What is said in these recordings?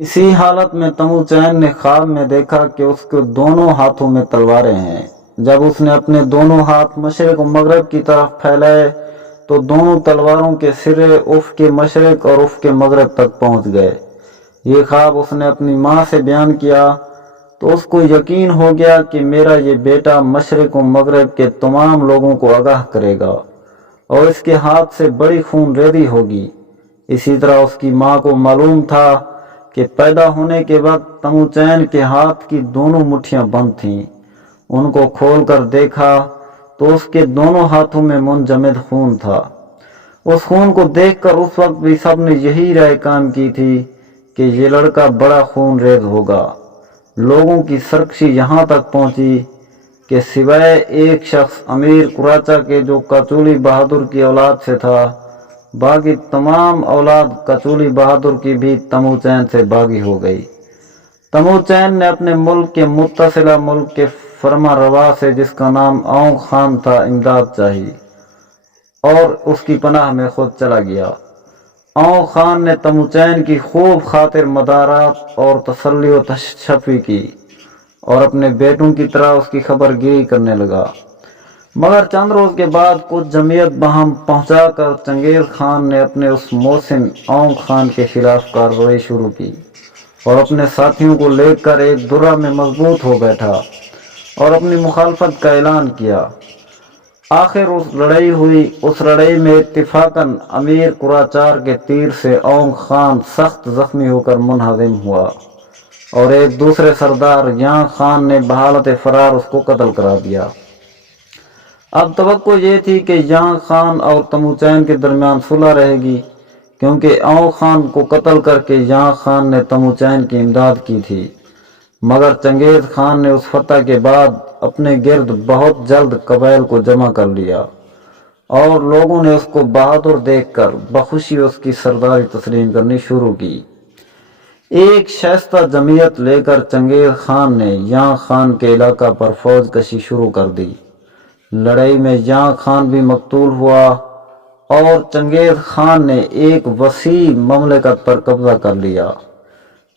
इसी हालत में तमुचैन ने ख्वाब में देखा कि उसके दोनों हाथों में तलवारें हैं। जब उसने अपने दोनों हाथ मशरिक और मगरब की तरफ फैलाए तो दोनों तलवारों के सिरे उफ के मशरिक और उफ के मगरब तक पहुंच गए। ये ख्वाब उसने अपनी माँ से बयान किया तो उसको यकीन हो गया कि मेरा ये बेटा मशरिक और मगरब के तमाम लोगों को आगाह करेगा और इसके हाथ से बड़ी खून रेजी होगी। इसी तरह उसकी माँ को मालूम था कि पैदा होने के वक्त तमुचैन के हाथ की दोनों मुट्ठियां बंद थीं। उनको खोलकर देखा तो उसके दोनों हाथों में मुंजमद खून था। उस खून को देखकर उस वक्त भी सब ने यही राय कायम की थी कि ये लड़का बड़ा खून रेज होगा। लोगों की सरकशी यहाँ तक पहुंची कि सिवाय एक शख्स अमीर कुराचा के जो कचूली बहादुर की औलाद से था, बाकी तमाम औलाद कचूली बहादुर की भी तमुचैन से बागी हो गई। तमुचैन ने अपने मुल्क के मुत्तसिला मुल्क के फरमा रवा से, जिसका नाम औंग खान था, इमदाद चाही और उसकी पनाह में खुद चला गया। औंग खान ने तमुचैन की खूब खातिर मदारात और तसल्ली व तशफ़ी की और अपने बेटों की तरह उसकी खबरगिरी करने लगा। मगर चंद रोज के बाद कुछ जमीयत बहम पहुंचाकर चंगेज खान ने अपने उस मोहसिन औंग खान के खिलाफ कार्रवाई शुरू की और अपने साथियों को लेकर एक दुर्रा में मजबूत हो बैठा और अपनी मुखालफत का ऐलान किया। आखिर उस लड़ाई हुई। उस लड़ाई में इत्तिफाकन अमीर कुराचार के तीर से औंग खान सख्त जख्मी होकर मुनहदिम हुआ और एक दूसरे सरदार यां खान ने बहालत फरार उसको कत्ल करा दिया। अब तवक्को ये थी कि यां खान और तमुचैन के दरमियान सुलह रहेगी, क्योंकि औंग खान को कत्ल करके यां खान ने तमुचैन की इमदाद की थी। मगर चंगेज खान ने उस फतह के बाद अपने गिर्द बहुत जल्द कबाइल को जमा कर लिया और लोगों ने उसको बहादुर देखकर बखुशी उसकी सरदारी तस्लीम करनी शुरू की। एक शाइस्ता जमीयत लेकर चंगेज खान ने यां खान के इलाका पर फौज कशी शुरू कर दी। लड़ाई में यां खान भी मकतूल हुआ और चंगेज खान ने एक वसी ममलकत पर कब्जा कर लिया।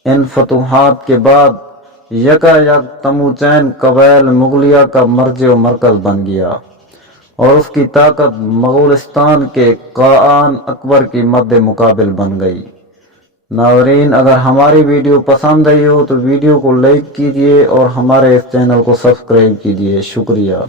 इन फतूहात के बाद यकायक तमुचैन कबाइल मुगलिया का मर्ज व मरकज बन गया और उसकी ताकत मंगोलिस्तान के कान अकबर की मद्दे मुकाबिल बन गई। नाज़रीन, अगर हमारी वीडियो पसंद आई हो तो वीडियो को लाइक कीजिए और हमारे इस चैनल को सब्सक्राइब कीजिए। शुक्रिया।